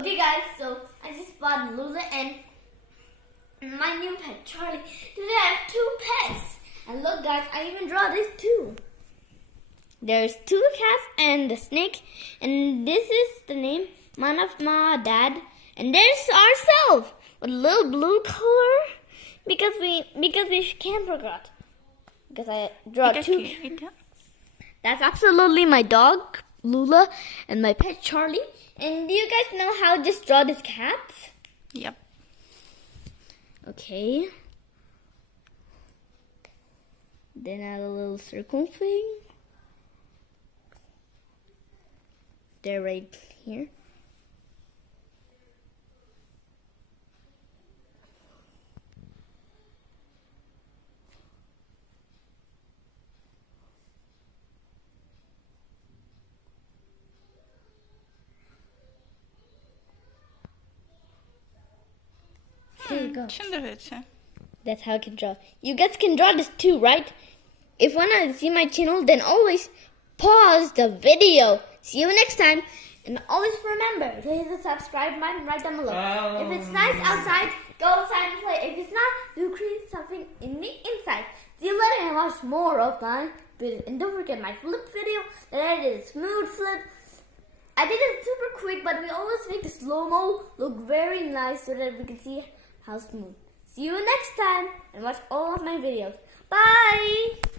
Okay guys, so I just bought Lula and my new pet Charlie. Today I have two pets. And look guys, I even draw this too. There's two cats and the snake, and this is the name Manaf, my dad, and there's ourselves with a little blue color because we can't forget. Because I draw two. That's absolutely my dog Lula and my pet Charlie. And do you guys know how to just draw this cat? Yep. Okay. Then add a little circle thing. They're right here. Here you go. That's how I can draw. You guys can draw this too, right? If you want to see my channel, then always pause the video. See you next time. And always remember to hit the subscribe button right down below. If it's nice outside, go outside and play. If it's not, do create something in the inside. See you later and watch more of my videos. And don't forget my flip video that I did a smooth flip. I did it super quick, but we always make the slow-mo look very nice so that we can see how smooth. See you next time and watch all of my videos. Bye!